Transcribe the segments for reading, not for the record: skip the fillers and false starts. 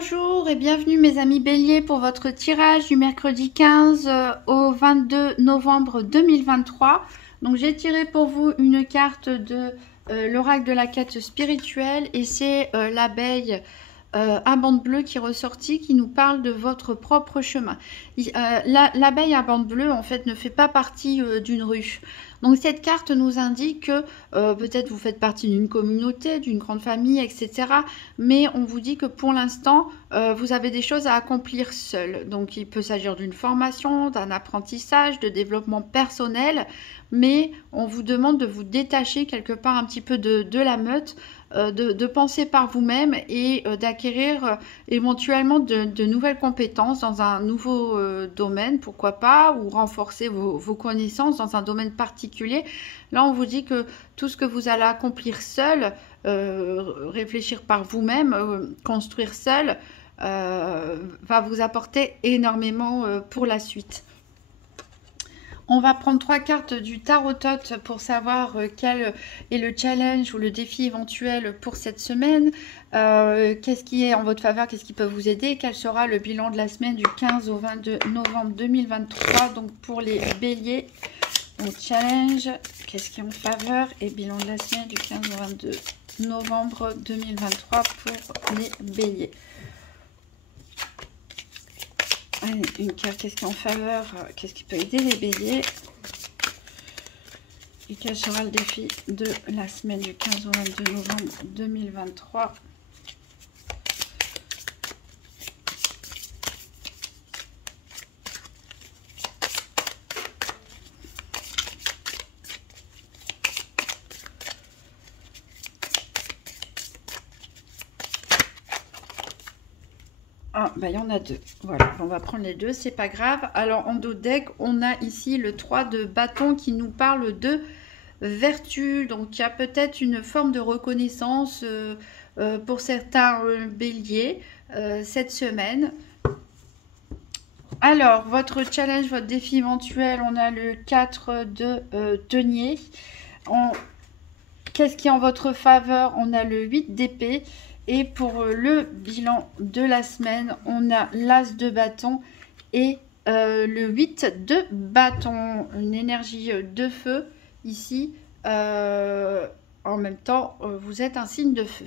Bonjour et bienvenue mes amis Bélier pour votre tirage du mercredi 15 au 22 novembre 2023. Donc j'ai tiré pour vous une carte de l'oracle de la quête spirituelle et c'est l'abeille à bande bleue qui est ressortie, qui nous parle de votre propre chemin. L'abeille à bande bleue en fait ne fait pas partie d'une ruche. Donc cette carte nous indique que peut-être vous faites partie d'une communauté, d'une grande famille, etc. Mais on vous dit que pour l'instant, vous avez des choses à accomplir seul. Donc il peut s'agir d'une formation, d'un apprentissage, de développement personnel. Mais on vous demande de vous détacher quelque part un petit peu de la meute, de penser par vous-même et d'acquérir éventuellement de nouvelles compétences dans un nouveau domaine, pourquoi pas, ou renforcer vos connaissances dans un domaine particulier. Là, on vous dit que tout ce que vous allez accomplir seul, réfléchir par vous-même, construire seul, va vous apporter énormément pour la suite. On va prendre 3 cartes du Tarot-Tot pour savoir quel est le challenge ou le défi éventuel pour cette semaine. Qu'est-ce qui est en votre faveur, qu'est-ce qui peut vous aider? Quel sera le bilan de la semaine du 15 au 22 novembre 2023? Donc pour les béliers, au challenge, qu'est-ce qui est en faveur et bilan de la semaine du 15 au 22 novembre 2023 pour les béliers. Allez, une carte, qu'est-ce qui est en faveur, qu'est-ce qui peut aider les béliers? Et quel sera le défi de la semaine du 15 au 22 novembre 2023? Ah, bah, il y en a deux. Voilà, on va prendre les deux, c'est pas grave. Alors, en dos deck, on a ici le 3 de bâton qui nous parle de vertu. Donc, il y a peut-être une forme de reconnaissance pour certains béliers cette semaine. Alors, votre challenge, votre défi éventuel, on a le 4 de denier. Qu'est-ce qui est en votre faveur? On a le 8 d'épée. Et pour le bilan de la semaine, on a l'as de bâton et le 8 de bâton. Une énergie de feu ici. En même temps, vous êtes un signe de feu.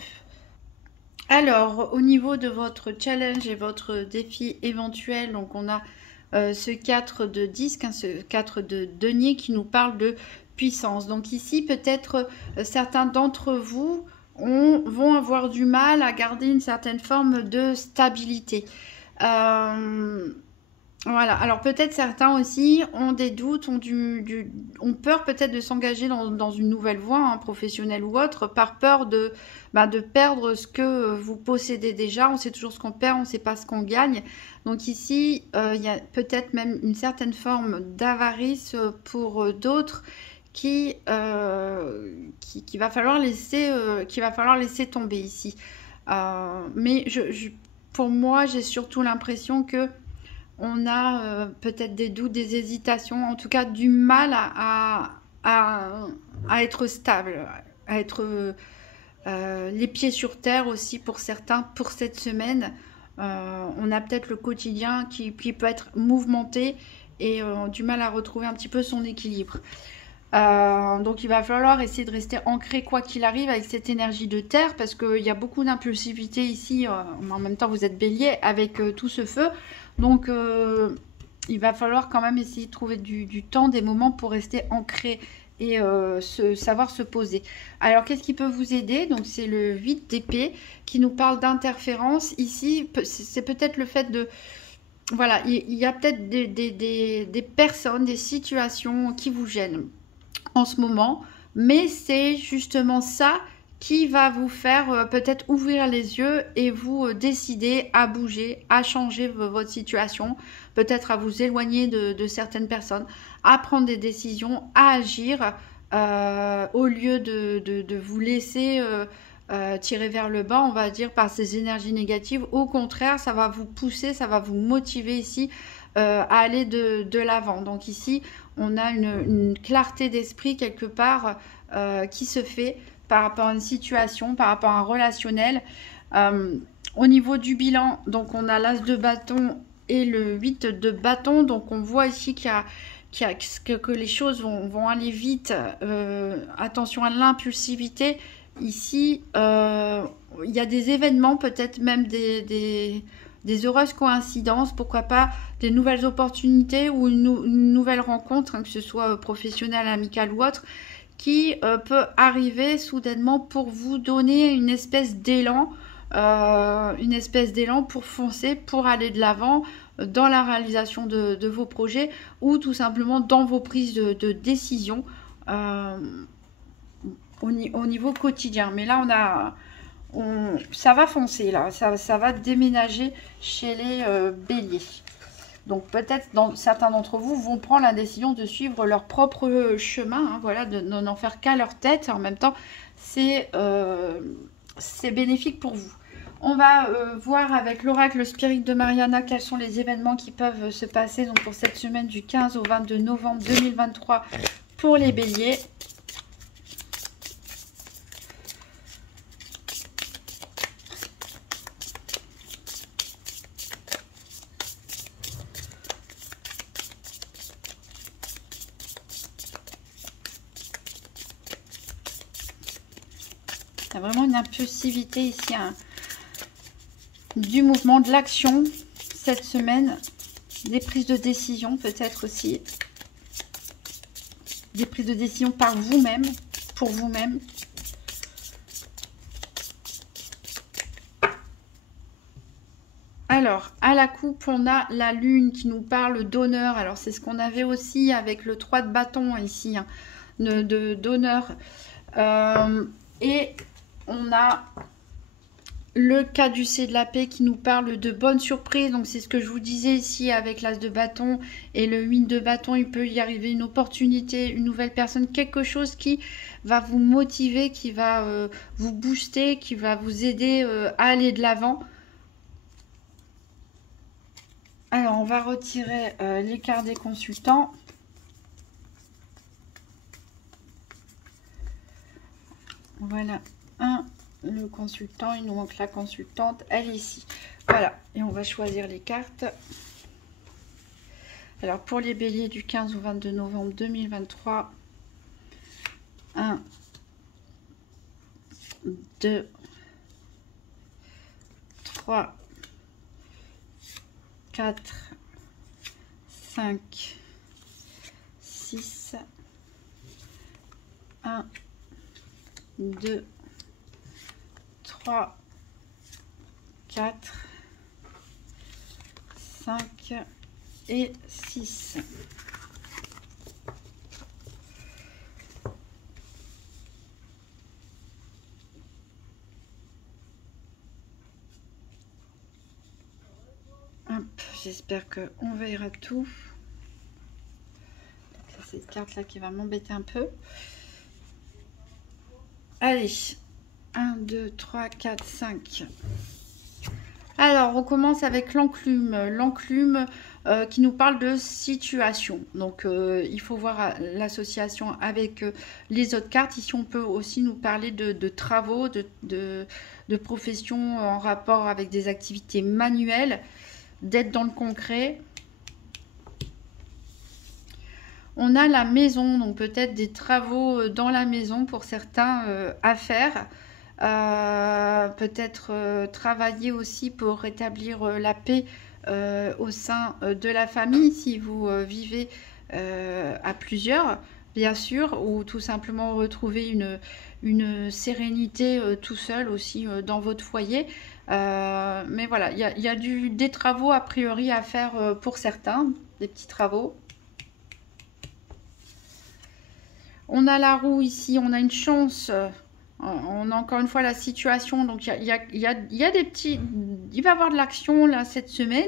Alors, au niveau de votre challenge et votre défi éventuel, donc on a ce 4 de disque, hein, ce 4 de denier qui nous parle de puissance. Donc ici, peut-être certains d'entre vous vont avoir du mal à garder une certaine forme de stabilité. Voilà, alors peut-être certains aussi ont des doutes, ont peur peut-être de s'engager dans une nouvelle voie, hein, professionnelle ou autre, par peur de perdre ce que vous possédez déjà. On sait toujours ce qu'on perd, on ne sait pas ce qu'on gagne. Donc ici, il y a peut-être même une certaine forme d'avarice pour d'autres qu'il va falloir laisser tomber ici. Mais pour moi, j'ai surtout l'impression que on a peut-être des doutes, des hésitations, en tout cas du mal à être stable, à être les pieds sur terre aussi pour certains pour cette semaine. On a peut-être le quotidien qui peut être mouvementé et du mal à retrouver un petit peu son équilibre. Donc il va falloir essayer de rester ancré quoi qu'il arrive avec cette énergie de terre parce qu'il y a beaucoup d'impulsivité ici, mais en même temps vous êtes bélier avec tout ce feu. Donc il va falloir quand même essayer de trouver du temps, des moments pour rester ancré et savoir se poser. Alors qu'est-ce qui peut vous aider? Donc c'est le 8 d'épée qui nous parle d'interférence. Ici c'est peut-être le fait de... Voilà, il y a peut-être des personnes, des situations qui vous gênent en ce moment, mais c'est justement ça qui va vous faire peut-être ouvrir les yeux et vous décider à bouger, à changer votre situation, peut-être à vous éloigner de certaines personnes, à prendre des décisions, à agir au lieu de vous laisser tirer vers le bas, on va dire, par ces énergies négatives. Au contraire, ça va vous pousser, ça va vous motiver ici à aller de l'avant. Donc ici, on a une clarté d'esprit quelque part qui se fait par rapport à une situation, par rapport à un relationnel. Au niveau du bilan, donc on a l'as de bâton et le 8 de bâton. Donc on voit ici que les choses vont aller vite. Attention à l'impulsivité. Ici, il y a des événements, peut-être même des heureuses coïncidences, pourquoi pas des nouvelles opportunités ou une nouvelle rencontre, hein, que ce soit professionnelle, amicale ou autre, qui peut arriver soudainement pour vous donner une espèce d'élan pour foncer, pour aller de l'avant dans la réalisation de vos projets ou tout simplement dans vos prises de décision au niveau quotidien. Mais là, ça va foncer, là, ça va déménager chez les béliers. Donc peut-être certains d'entre vous vont prendre la décision de suivre leur propre chemin, hein, voilà, de n'en faire qu'à leur tête. En même temps, c'est bénéfique pour vous. On va voir avec l'oracle Spirit de Mariana quels sont les événements qui peuvent se passer donc, pour cette semaine du 15 au 22 novembre 2023 pour les béliers. Il y a vraiment une impulsivité ici, hein, du mouvement, de l'action cette semaine, des prises de décision peut-être aussi, des prises de décision par vous-même, pour vous-même. Alors, à la coupe, on a la lune qui nous parle d'honneur. Alors, c'est ce qu'on avait aussi avec le 3 de bâton ici, hein, d'honneur. Et on a le caducée de la paix qui nous parle de bonnes surprises. Donc, c'est ce que je vous disais ici avec l'as de bâton et le 8 de bâton. Il peut y arriver une opportunité, une nouvelle personne, quelque chose qui va vous motiver, qui va vous booster, qui va vous aider à aller de l'avant. Alors, on va retirer les cartes des consultants. Voilà, le consultant, il nous manque la consultante, elle est ici. Voilà, et on va choisir les cartes. Alors, pour les béliers du 15 au 22 novembre 2023, 1, 2, 3, 4, 5, 6, 1, 2, 3, 4, 5 et 6. J'espère qu'on verra tout. C'est cette carte là qui va m'embêter un peu. Allez, 1, 2, 3, 4, 5. Alors, on commence avec l'enclume. L'enclume qui nous parle de situation. Donc, il faut voir l'association avec les autres cartes. Ici, on peut aussi nous parler de travaux, de professions en rapport avec des activités manuelles, d'être dans le concret. On a la maison, donc peut-être des travaux dans la maison pour certains à faire. Peut-être travailler aussi pour rétablir la paix au sein de la famille si vous vivez à plusieurs, bien sûr, ou tout simplement retrouver une sérénité tout seul aussi dans votre foyer. Mais voilà, il y a des travaux a priori à faire pour certains, des petits travaux. On a la roue ici, on a une chance. On a encore une fois la situation, donc il y a des petits... Il va y avoir de l'action là cette semaine.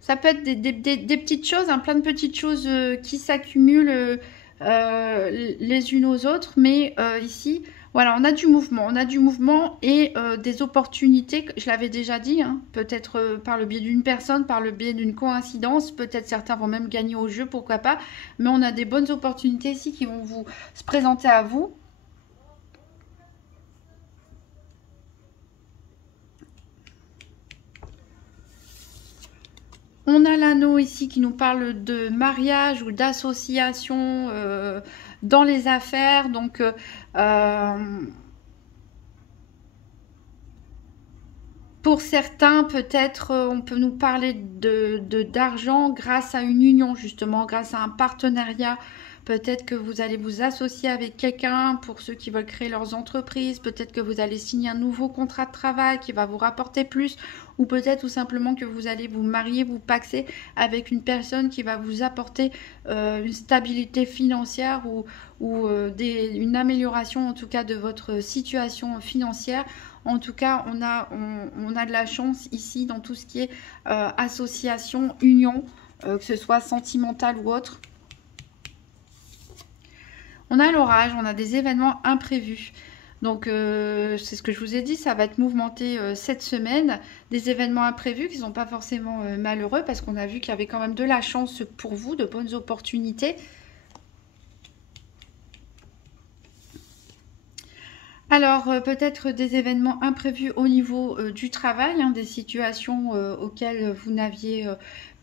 Ça peut être des petites choses, hein, plein de petites choses qui s'accumulent les unes aux autres. Mais ici, voilà, on a du mouvement et des opportunités. Je l'avais déjà dit, hein, peut-être par le biais d'une personne, par le biais d'une coïncidence. Peut-être certains vont même gagner au jeu, pourquoi pas. Mais on a des bonnes opportunités ici qui vont se présenter à vous. On a l'anneau ici qui nous parle de mariage ou d'association dans les affaires. Donc, pour certains, peut-être, on peut nous parler d'argent grâce à une union, justement, grâce à un partenariat. Peut-être que vous allez vous associer avec quelqu'un pour ceux qui veulent créer leurs entreprises. Peut-être que vous allez signer un nouveau contrat de travail qui va vous rapporter plus. Ou peut-être tout simplement que vous allez vous marier, vous paxer avec une personne qui va vous apporter une stabilité financière ou une amélioration en tout cas de votre situation financière. En tout cas, on a de la chance ici dans tout ce qui est association, union, que ce soit sentimental ou autre. On a l'orage, on a des événements imprévus. Donc, c'est ce que je vous ai dit, ça va être mouvementé cette semaine. Des événements imprévus qui ne sont pas forcément malheureux parce qu'on a vu qu'il y avait quand même de la chance pour vous, de bonnes opportunités. Alors, peut-être des événements imprévus au niveau du travail, hein, des situations auxquelles vous n'aviez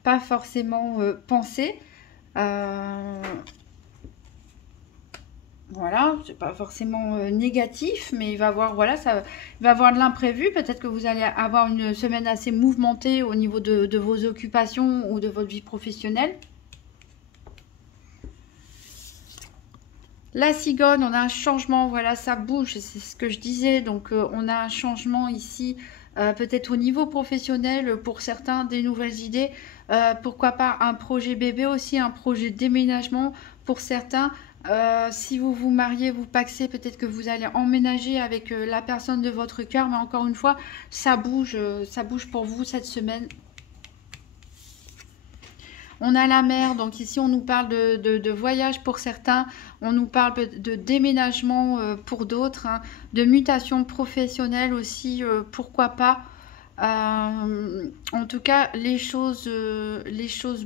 pas forcément pensé. Voilà, c'est pas forcément négatif, mais il va y avoir, voilà, il va y avoir de l'imprévu. Peut-être que vous allez avoir une semaine assez mouvementée au niveau de vos occupations ou de votre vie professionnelle. La cigogne, on a un changement, voilà, ça bouge, c'est ce que je disais. Donc, on a un changement ici, peut-être au niveau professionnel, pour certains, des nouvelles idées. Pourquoi pas un projet bébé aussi, un projet de déménagement pour certains. Si vous vous mariez, vous paxez, peut-être que vous allez emménager avec la personne de votre cœur. Mais encore une fois, ça bouge pour vous cette semaine. On a la mer, donc ici on nous parle de voyage pour certains, on nous parle de déménagement pour d'autres, hein, de mutation professionnelle aussi, pourquoi pas. En tout cas, les choses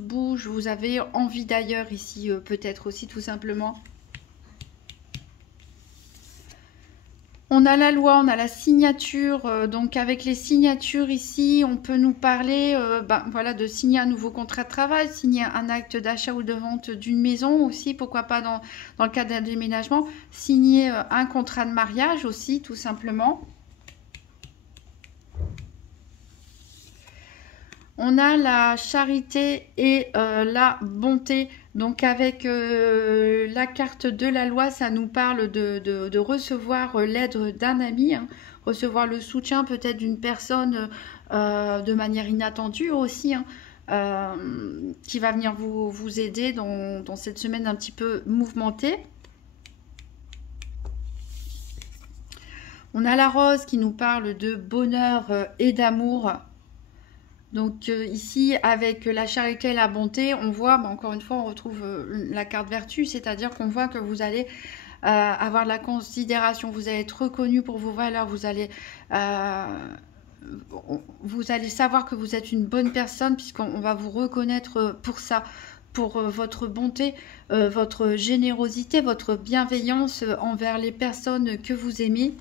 bougent, vous avez envie d'ailleurs ici, peut-être aussi tout simplement. On a la loi, on a la signature, donc avec les signatures ici, on peut nous parler voilà, de signer un nouveau contrat de travail, signer un acte d'achat ou de vente d'une maison aussi, pourquoi pas dans le cadre d'un déménagement, signer un contrat de mariage aussi, tout simplement. On a la charité et la bonté. Donc avec la carte de la loi, ça nous parle de recevoir l'aide d'un ami, hein, recevoir le soutien peut-être d'une personne de manière inattendue aussi, hein, qui va venir vous aider dans cette semaine un petit peu mouvementée. On a la rose qui nous parle de bonheur et d'amour. Donc ici, avec la charité et la bonté, on voit, encore une fois, on retrouve la carte vertu, c'est-à-dire qu'on voit que vous allez avoir de la considération, vous allez être reconnu pour vos valeurs, vous allez savoir que vous êtes une bonne personne, puisqu'on va vous reconnaître pour ça, pour votre bonté, votre générosité, votre bienveillance envers les personnes que vous aimez.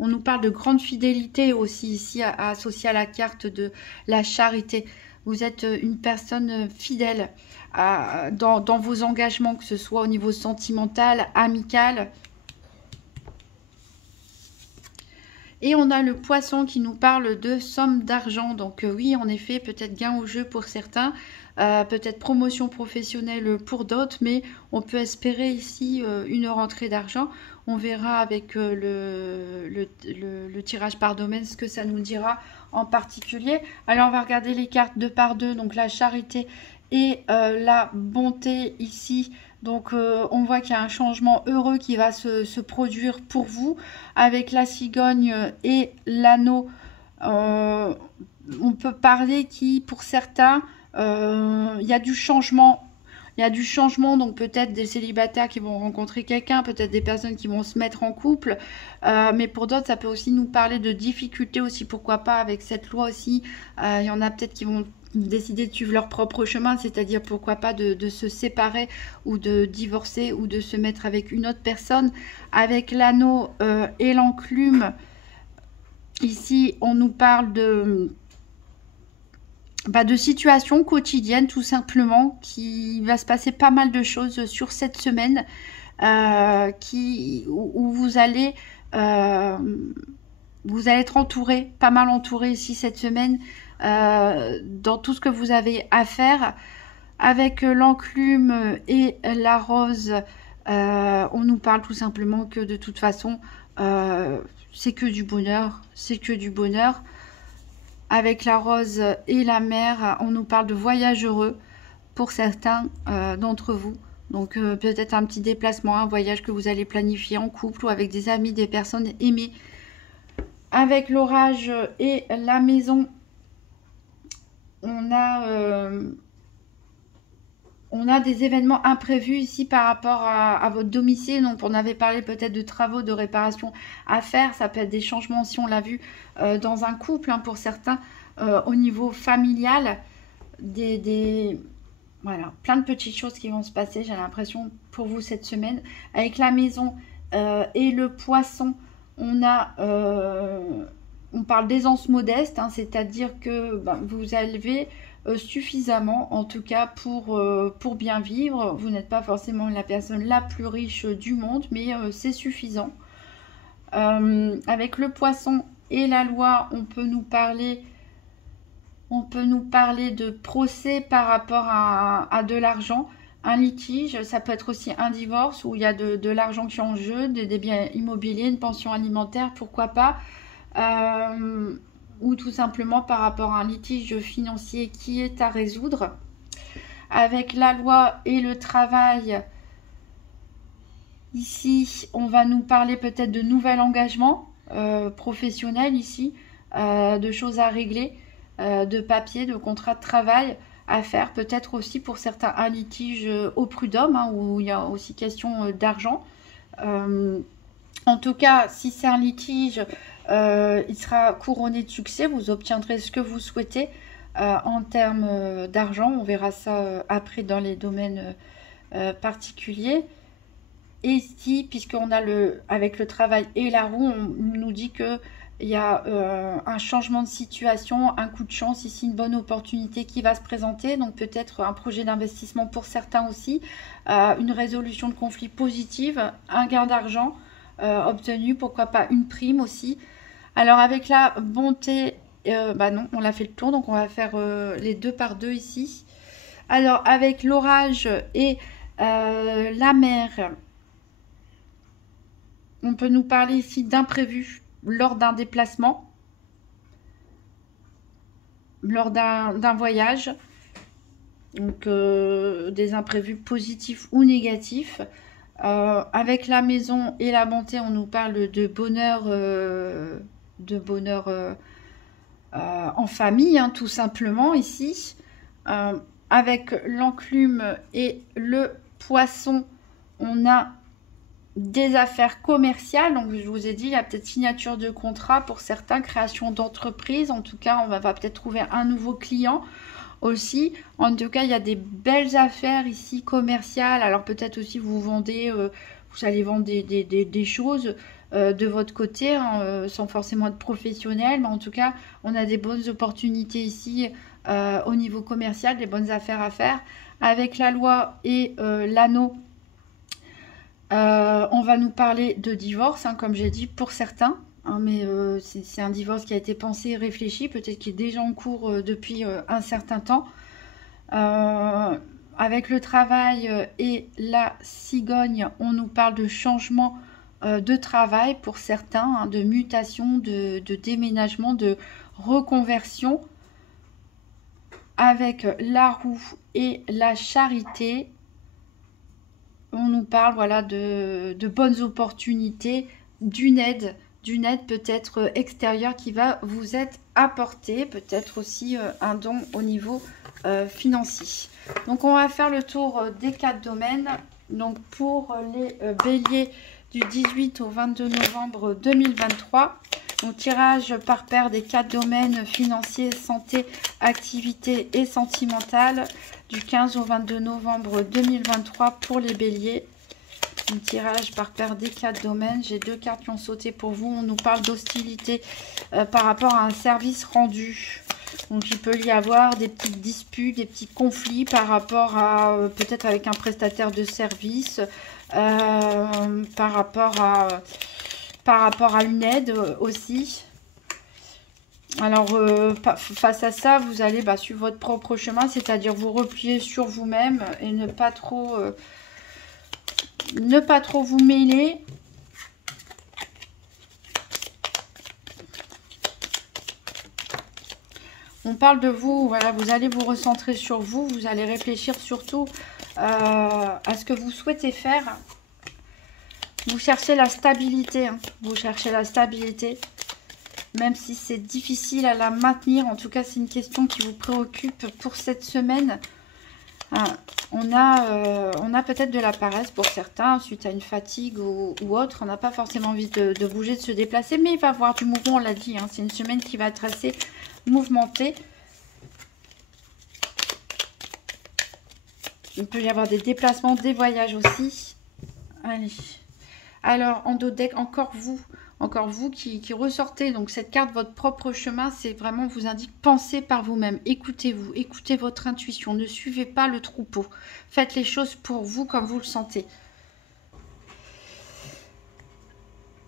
On nous parle de grande fidélité aussi ici, associée à la carte de la charité. Vous êtes une personne fidèle dans vos engagements, que ce soit au niveau sentimental, amical. Et on a le poisson qui nous parle de somme d'argent. Donc oui, en effet, peut-être gain au jeu pour certains, peut-être promotion professionnelle pour d'autres, mais on peut espérer ici une rentrée d'argent. On verra avec le tirage par domaine ce que ça nous dira en particulier. Alors on va regarder les cartes 2 par 2, donc la charité et la bonté ici. Donc on voit qu'il y a un changement heureux qui va se produire pour vous avec la cigogne et l'anneau. On peut parler qui, pour certains, il y a du changement. Il y a du changement, donc peut-être des célibataires qui vont rencontrer quelqu'un, peut-être des personnes qui vont se mettre en couple. Mais pour d'autres, ça peut aussi nous parler de difficultés aussi, pourquoi pas, avec cette loi aussi. Il y en a peut-être qui vont décider de suivre leur propre chemin, c'est-à-dire pourquoi pas de se séparer ou de divorcer ou de se mettre avec une autre personne. Avec l'anneau et l'enclume, ici, on nous parle de situations quotidiennes tout simplement, qui va se passer pas mal de choses sur cette semaine, où vous allez être entouré, pas mal entouré ici cette semaine, dans tout ce que vous avez à faire. Avec l'enclume et la rose, on nous parle tout simplement que de toute façon, c'est que du bonheur, c'est que du bonheur. Avec la rose et la mer, on nous parle de voyage heureux pour certains d'entre vous. Donc peut-être un petit déplacement, un voyage que vous allez planifier en couple ou avec des amis, des personnes aimées. Avec l'orage et la maison, on a des événements imprévus ici par rapport à votre domicile. Donc on avait parlé peut-être de travaux, de réparation à faire. Ça peut être des changements, si on l'a vu, dans un couple, hein, pour certains, au niveau familial. Voilà, plein de petites choses qui vont se passer, j'ai l'impression, pour vous cette semaine. Avec la maison et le poisson, on parle d'aisance modeste, hein, c'est-à-dire que vous avez suffisamment, en tout cas pour bien vivre. Vous n'êtes pas forcément la personne la plus riche du monde, mais c'est suffisant. Avec le poisson et la loi, on peut nous parler de procès par rapport à de l'argent, un litige. Ça peut être aussi un divorce où il y a de l'argent qui est en jeu, des biens immobiliers, une pension alimentaire, pourquoi pas, ou tout simplement par rapport à un litige financier qui est à résoudre. Avec la loi et le travail, ici, on va nous parler peut-être de nouvel engagement professionnel ici, de choses à régler, de papiers, de contrats de travail à faire, peut-être aussi pour certains un litige au prud'homme, hein, où il y a aussi question d'argent. En tout cas, si c'est un litige, il sera couronné de succès, vous obtiendrez ce que vous souhaitez en termes d'argent. On verra ça après dans les domaines particuliers. Et ici, puisqu'on a avec le travail et la roue, on nous dit que il y a un changement de situation, un coup de chance, ici une bonne opportunité qui va se présenter, donc peut-être un projet d'investissement pour certains aussi, une résolution de conflit positive, un gain d'argent obtenu, pourquoi pas une prime aussi. Alors avec la bonté, non, on l'a fait le tour, donc on va faire les 2 par 2 ici. Alors avec l'orage et la mer, on peut nous parler ici d'imprévu lors d'un déplacement, lors d'un voyage, donc des imprévus positifs ou négatifs. Avec la maison et la bonté, on nous parle de bonheur, en famille, hein, tout simplement ici. Avec l'enclume et le poisson, on a des affaires commerciales. Donc je vous ai dit, il y a peut-être signature de contrat pour certains, création d'entreprise. En tout cas, on va peut-être trouver un nouveau client aussi. En tout cas, il y a des belles affaires ici commerciales. Alors peut-être aussi vous allez vendre des choses de votre côté, hein, sans forcément être professionnel. Mais en tout cas, on a des bonnes opportunités ici au niveau commercial, des bonnes affaires à faire. Avec la loi et l'anneau, on va nous parler de divorce, hein, comme j'ai dit, pour certains. Hein, mais c'est un divorce qui a été pensé et réfléchi, peut-être qu'il est déjà en cours depuis un certain temps. Avec le travail et la cigogne, on nous parle de changement de travail pour certains, hein, de mutation, de déménagement, de reconversion. Avec la roue et la charité, on nous parle, voilà, de bonnes opportunités, d'une aide peut-être extérieure qui va vous être apportée, peut-être aussi un don au niveau financier. Donc on va faire le tour des 4 domaines. Donc pour les béliers du 18 au 22 novembre 2023, donc tirage par paire des 4 domaines financiers, santé, activité et sentimentale, du 15 au 22 novembre 2023 pour les béliers. Un tirage par paire des 4 domaines. J'ai 2 cartes qui ont sauté pour vous. On nous parle d'hostilité par rapport à un service rendu. Donc il peut y avoir des petites disputes, des petits conflits par rapport à peut-être avec un prestataire de service, par rapport à une aide aussi. Alors face à ça, vous allez suivre votre propre chemin, c'est-à-dire vous replier sur vous-même et ne pas trop vous mêler. On parle de vous, voilà, vous allez vous recentrer sur vous, vous allez réfléchir surtout à ce que vous souhaitez faire. Vous cherchez la stabilité, hein, vous cherchez la stabilité, même si c'est difficile à la maintenir. En tout cas, c'est une question qui vous préoccupe pour cette semaine. On a peut-être de la paresse pour certains, suite à une fatigue ou autre. On n'a pas forcément envie de bouger, de se déplacer, mais il va y avoir du mouvement, on l'a dit. Hein, c'est une semaine qui va être assez mouvementée. Il peut y avoir des déplacements, des voyages aussi. Allez. Alors, en dos de deck, encore vous qui ressortez. Donc, cette carte, votre propre chemin, c'est vraiment, vous indique, pensez par vous-même. Écoutez-vous, écoutez votre intuition. Ne suivez pas le troupeau. Faites les choses pour vous comme vous le sentez.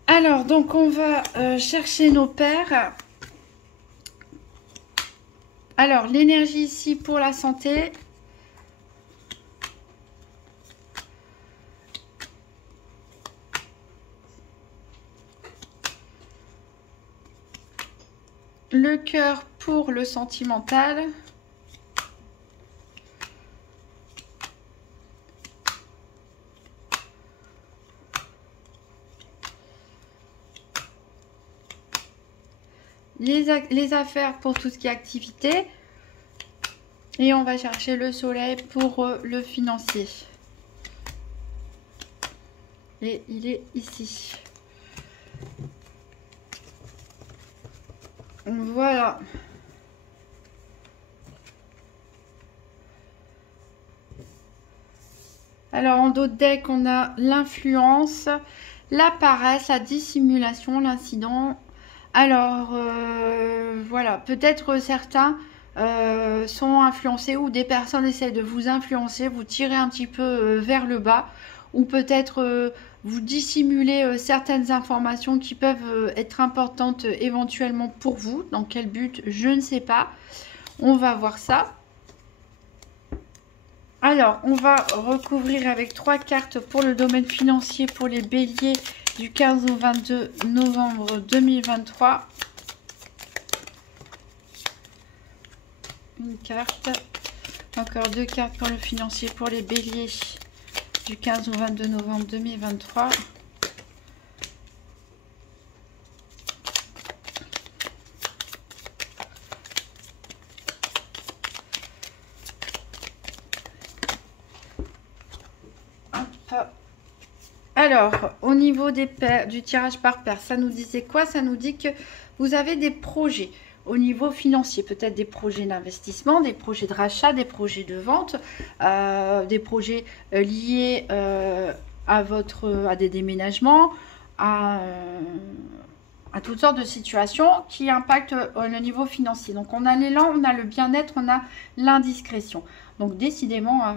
Alors, donc, on va chercher nos paires. Alors, l'énergie ici pour la santé. Le cœur pour le sentimental. Les affaires pour tout ce qui est activité. Et on va chercher le soleil pour le financier. Et il est ici. Voilà. Alors en dos de deck, on a l'influence, la paresse, la dissimulation, l'incident. Alors voilà, peut-être certains sont influencés ou des personnes essaient de vous influencer, vous tirer un petit peu vers le bas, ou peut-être vous dissimuler certaines informations qui peuvent être importantes éventuellement pour vous. Dans quel but, je ne sais pas. On va voir ça. Alors, on va recouvrir avec 3 cartes pour le domaine financier pour les béliers du 15 au 22 novembre 2023. Une carte. Encore 2 cartes pour le financier pour les béliers du 15 au 22 novembre 2023. Alors, au niveau des paires, du tirage par paire, ça nous disait quoi? Ça nous dit que vous avez des projets au niveau financier, peut-être des projets d'investissement, des projets de rachat, des projets de vente, des projets liés à des déménagements, à toutes sortes de situations qui impactent le niveau financier. Donc, on a l'élan, on a le bien-être, on a l'indiscrétion. Donc, décidément,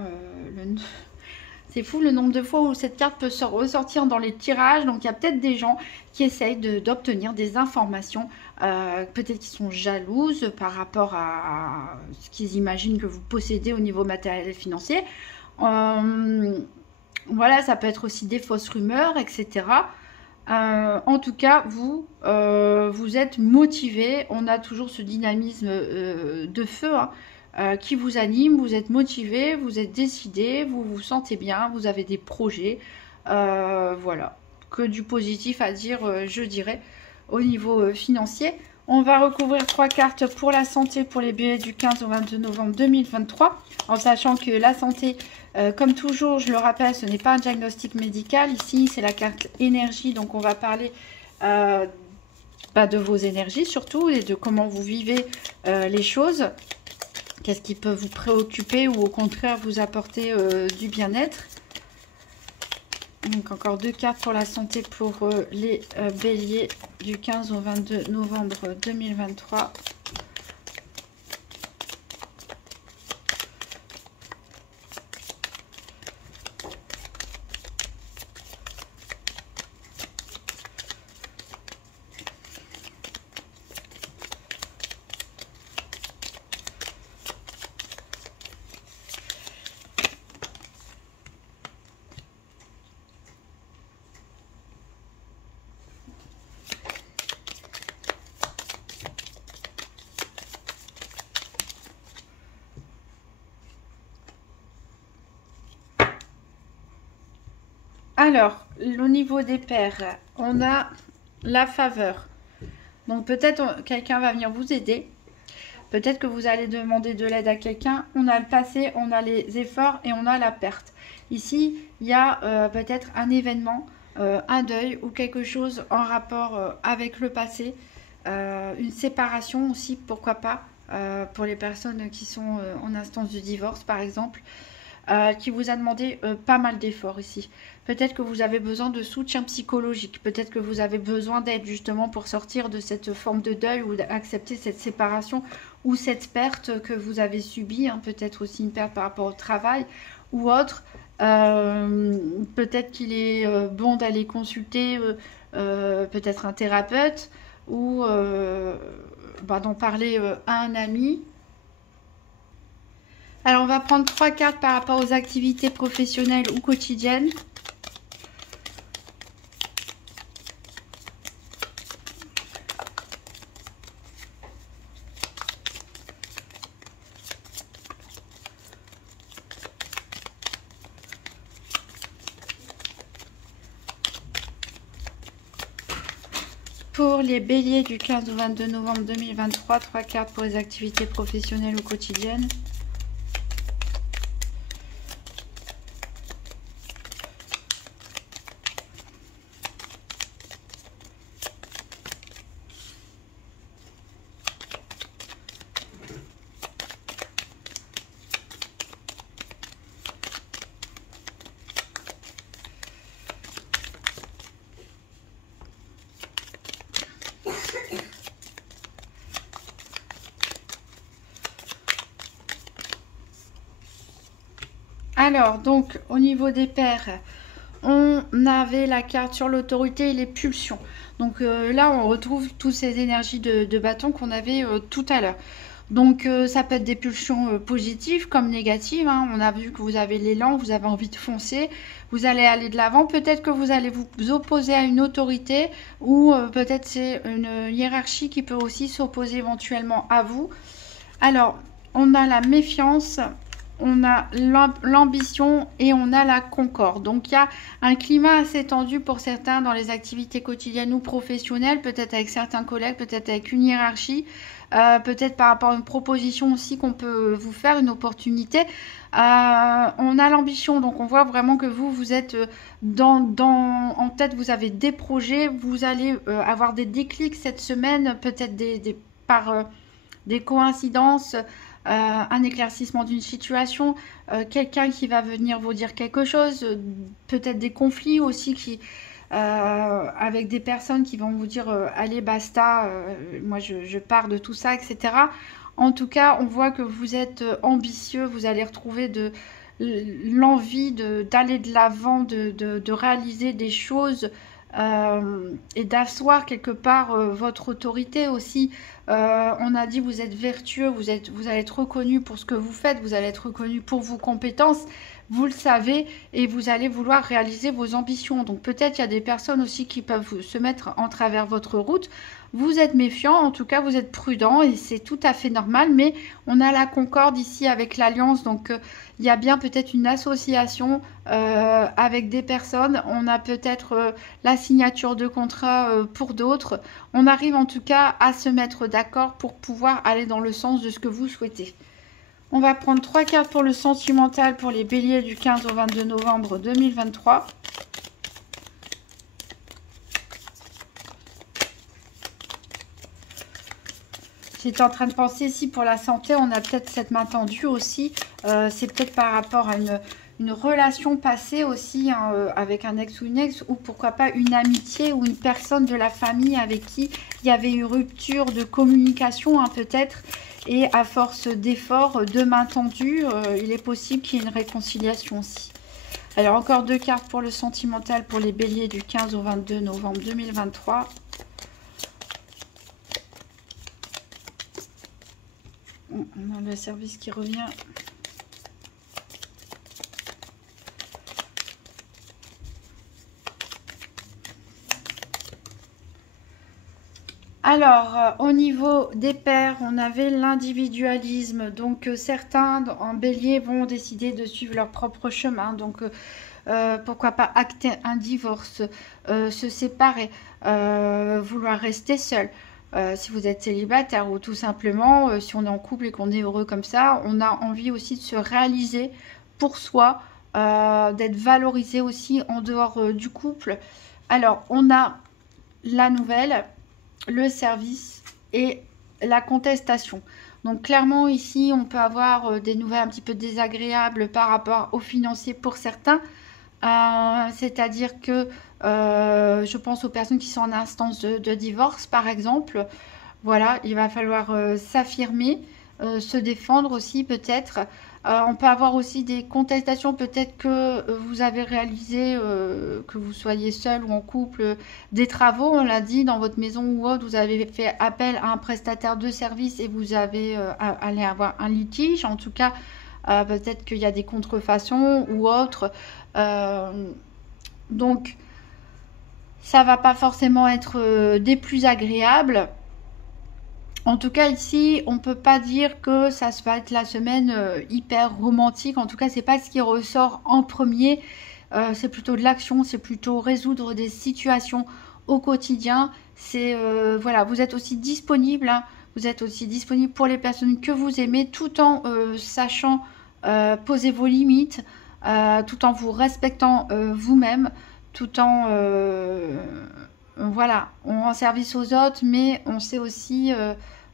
c'est fou le nombre de fois où cette carte peut se ressortir dans les tirages. Donc, il y a peut-être des gens qui essayent d'obtenir des informations. Peut-être qu'ils sont jalouses par rapport à ce qu'ils imaginent que vous possédez au niveau matériel et financier. Voilà, ça peut être aussi des fausses rumeurs, etc. En tout cas, vous êtes motivé. On a toujours ce dynamisme de feu, hein, qui vous anime, vous êtes motivé, vous êtes décidé, vous vous sentez bien, vous avez des projets, voilà, que du positif à dire, je dirais, au niveau financier. On va recouvrir 3 cartes pour la santé pour les béliers du 15 au 22 novembre 2023, en sachant que la santé, comme toujours, je le rappelle, ce n'est pas un diagnostic médical. Ici, c'est la carte énergie, donc on va parler de vos énergies surtout et de comment vous vivez les choses. Qu'est-ce qui peut vous préoccuper ou au contraire vous apporter du bien-être. Donc encore 2 cartes pour la santé pour les béliers du 15 au 22 novembre 2023. Alors, au niveau des pairs, on a la faveur. Donc peut-être quelqu'un va venir vous aider. Peut-être que vous allez demander de l'aide à quelqu'un. On a le passé, on a les efforts et on a la perte. Ici, il y a peut-être un événement, un deuil ou quelque chose en rapport avec le passé. Une séparation aussi, pourquoi pas, pour les personnes qui sont en instance de divorce par exemple. Qui vous a demandé pas mal d'efforts ici. Peut-être que vous avez besoin de soutien psychologique, peut-être que vous avez besoin d'aide justement pour sortir de cette forme de deuil ou d'accepter cette séparation ou cette perte que vous avez subie, hein, peut-être aussi une perte par rapport au travail ou autre. Peut-être qu'il est bon d'aller consulter peut-être un thérapeute ou d'en parler à un ami. Alors, on va prendre 3 cartes par rapport aux activités professionnelles ou quotidiennes. Pour les béliers du 15 au 22 novembre 2023, 3 cartes pour les activités professionnelles ou quotidiennes. Alors, donc, au niveau des pairs, on avait la carte sur l'autorité et les pulsions. Donc là, on retrouve toutes ces énergies de bâton qu'on avait tout à l'heure. Donc ça peut être des pulsions positives comme négatives, hein. On a vu que vous avez l'élan, vous avez envie de foncer, vous allez aller de l'avant. Peut-être que vous allez vous opposer à une autorité ou peut-être c'est une hiérarchie qui peut aussi s'opposer éventuellement à vous. Alors, on a la méfiance, on a l'ambition et on a la concorde. Donc il y a un climat assez tendu pour certains dans les activités quotidiennes ou professionnelles, peut-être avec certains collègues, peut-être avec une hiérarchie, peut-être par rapport à une proposition aussi qu'on peut vous faire, une opportunité. On a l'ambition, donc on voit vraiment que vous êtes en tête, vous avez des projets, vous allez avoir des déclics cette semaine, peut-être par des coïncidences, un éclaircissement d'une situation, quelqu'un qui va venir vous dire quelque chose, peut-être des conflits aussi avec des personnes qui vont vous dire allez basta, moi je pars de tout ça, etc. En tout cas, on voit que vous êtes ambitieux, vous allez retrouver l'envie d'aller de l'avant, de réaliser des choses et d'asseoir quelque part votre autorité aussi. On a dit vous êtes vertueux, vous allez être reconnu pour ce que vous faites, vous allez être reconnu pour vos compétences, vous le savez, et vous allez vouloir réaliser vos ambitions. Donc peut-être il y a des personnes aussi qui peuvent se mettre en travers votre route. Vous êtes méfiant, en tout cas vous êtes prudent et c'est tout à fait normal, mais on a la concorde ici avec l'alliance, donc il y a bien peut-être une association avec des personnes, on a peut-être la signature de contrat pour d'autres. On arrive en tout cas à se mettre d'accord pour pouvoir aller dans le sens de ce que vous souhaitez. On va prendre 3 cartes pour le sentimental pour les béliers du 15 au 22 novembre 2023. J'étais en train de penser ici pour la santé, on a peut-être cette main tendue aussi. C'est peut-être par rapport à une relation passée aussi, hein, avec un ex ou une ex, ou pourquoi pas une amitié ou une personne de la famille avec qui il y avait eu rupture de communication, hein, peut-être. Et à force d'efforts, de main tendue, il est possible qu'il y ait une réconciliation aussi. Alors encore 2 cartes pour le sentimental pour les béliers du 15 au 22 novembre 2023. On a le service qui revient. Alors, au niveau des pairs, on avait l'individualisme. Donc, certains en bélier vont décider de suivre leur propre chemin. Donc, pourquoi pas acter un divorce, se séparer, vouloir rester seul. Si vous êtes célibataire ou tout simplement, si on est en couple et qu'on est heureux comme ça, on a envie aussi de se réaliser pour soi, d'être valorisé aussi en dehors du couple. Alors, on a la nouvelle, le service et la contestation. Donc clairement ici, on peut avoir des nouvelles un petit peu désagréables par rapport aux financiers pour certains. C'est-à-dire que je pense aux personnes qui sont en instance de divorce, par exemple. Voilà, il va falloir s'affirmer, se défendre aussi peut-être. On peut avoir aussi des contestations, peut-être que vous avez réalisé, que vous soyez seul ou en couple, des travaux, on l'a dit, dans votre maison ou autre, vous avez fait appel à un prestataire de service et vous avez allé avoir un litige. En tout cas, peut-être qu'il y a des contrefaçons ou autres. Donc, ça va pas forcément être des plus agréables. En tout cas, ici, on peut pas dire que ça va être la semaine hyper romantique. En tout cas, c'est pas ce qui ressort en premier. C'est plutôt de l'action, c'est plutôt résoudre des situations au quotidien. C'est voilà, vous êtes aussi disponible, hein. Vous êtes aussi disponible pour les personnes que vous aimez, tout en sachant poser vos limites, tout en vous respectant vous-même, tout en voilà, on rend service aux autres, mais on sait aussi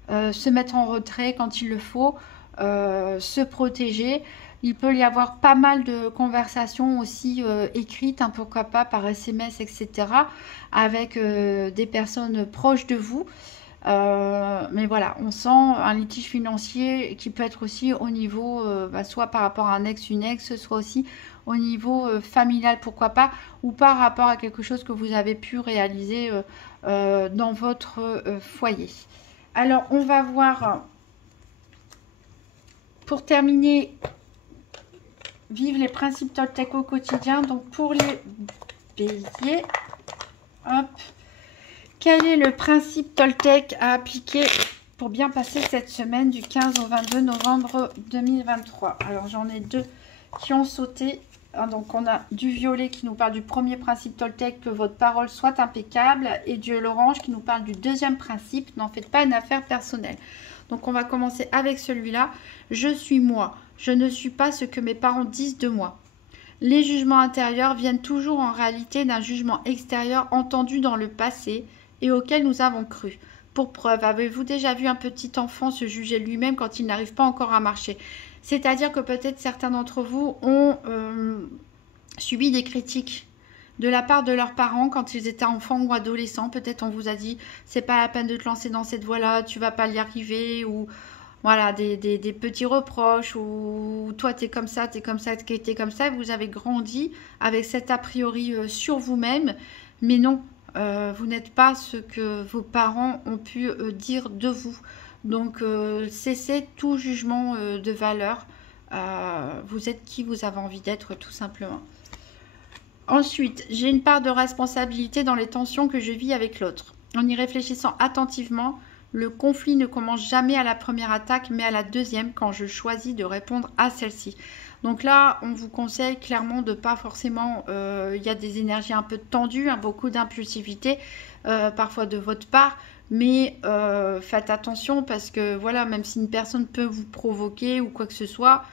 se mettre en retrait quand il le faut, se protéger. Il peut y avoir pas mal de conversations aussi écrites, hein, pourquoi pas par SMS, etc., avec des personnes proches de vous. Mais voilà, on sent un litige financier qui peut être aussi au niveau, soit par rapport à un ex, une ex, soit aussi au niveau familial, pourquoi pas, ou par rapport à quelque chose que vous avez pu réaliser dans votre foyer. Alors, on va voir, pour terminer, vivre les principes Toltec au quotidien. Donc, pour les béliers, hop, quel est le principe Toltec à appliquer pour bien passer cette semaine du 15 au 22 novembre 2023? Alors, j'en ai deux qui ont sauté. Donc, on a du violet qui nous parle du premier principe Toltec, que votre parole soit impeccable, et de l'orange qui nous parle du deuxième principe, n'en faites pas une affaire personnelle. Donc, on va commencer avec celui-là. Je suis moi. Je ne suis pas ce que mes parents disent de moi. Les jugements intérieurs viennent toujours en réalité d'un jugement extérieur entendu dans le passé et auquel nous avons cru. Pour preuve, avez-vous déjà vu un petit enfant se juger lui-même quand il n'arrive pas encore à marcher? C'est-à-dire que peut-être certains d'entre vous ont subi des critiques de la part de leurs parents quand ils étaient enfants ou adolescents. Peut-être on vous a dit, c'est pas la peine de te lancer dans cette voie-là, tu vas pas y arriver, ou voilà, des petits reproches, ou toi t'es comme ça, t'es comme ça, t'es comme ça. Vous avez grandi avec cet a priori sur vous-même, mais non, vous n'êtes pas ce que vos parents ont pu dire de vous. Donc, cessez tout jugement de valeur. Vous êtes qui vous avez envie d'être, tout simplement. Ensuite, j'ai une part de responsabilité dans les tensions que je vis avec l'autre. En y réfléchissant attentivement, le conflit ne commence jamais à la première attaque, mais à la deuxième, quand je choisis de répondre à celle-ci. Donc là, on vous conseille clairement de pas forcément... Il y a des énergies un peu tendues, hein, beaucoup d'impulsivité, parfois de votre part. Mais faites attention parce que voilà, même si une personne peut vous provoquer ou quoi que ce soit,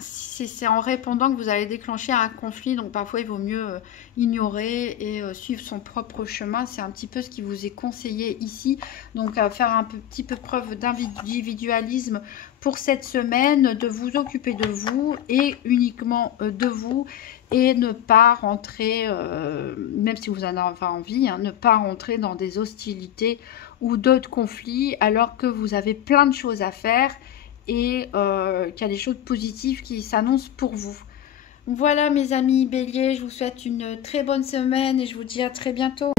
c'est en répondant que vous allez déclencher un conflit. Donc parfois il vaut mieux ignorer et suivre son propre chemin. C'est un petit peu ce qui vous est conseillé ici. Donc faire un petit peu preuve d'individualisme pour cette semaine, de vous occuper de vous et uniquement de vous. Et ne pas rentrer, même si vous en avez envie, hein, ne pas rentrer dans des hostilités ou d'autres conflits alors que vous avez plein de choses à faire et qu'il y a des choses positives qui s'annoncent pour vous. Voilà mes amis béliers, je vous souhaite une très bonne semaine et je vous dis à très bientôt.